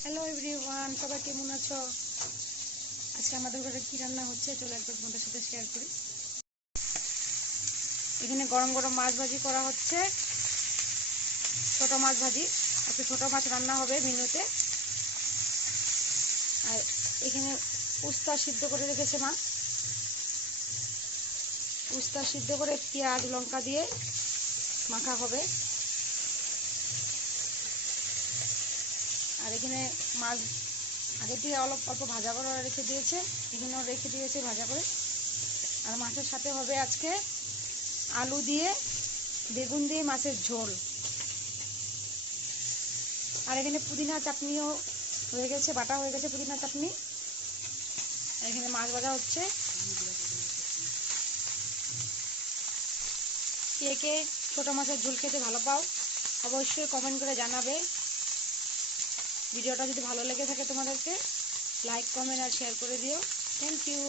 Hello everyone, সবাই কেমন আছো? আজকে আমাদের ঘরে কি রান্না হচ্ছে চলো একবার তোমাদের সাথে শেয়ার করি। এখানে গরম গরম মাছ ভাজি করা হচ্ছে, ছোট মাছ ভাজি। আজকে ছোট মাছ রান্না হবে মেনুতে। আর এখানে উস্তা সিদ্ধ করে রেখেছে মা, উস্তা সিদ্ধ করে পেঁয়াজ লঙ্কা দিয়ে মাখা হবে। আর এখানে মাছ আগে দিয়ে অল্প ভাজা করে রেখে দিয়েছে, এখানেও রেখে দিয়েছে ভাজা করে। আর মাছের সাথে হবে আজকে আলু দিয়ে বেগুন দিয়ে মাছের ঝোল। আর এখানে পুদিনা চাটনিও হয়ে গেছে, বাটা হয়ে গেছে পুদিনা চাটনি। আর এখানে মাছ ভাজা হচ্ছে। কে কে ছোটো মাছের ঝোল খেতে ভালো পাও অবশ্যই কমেন্ট করে জানাবে। ভিডিওটা যদি ভালো লেগে থাকে তোমাদেরকে লাইক কমেন্ট আর শেয়ার করে দিও। Thank you.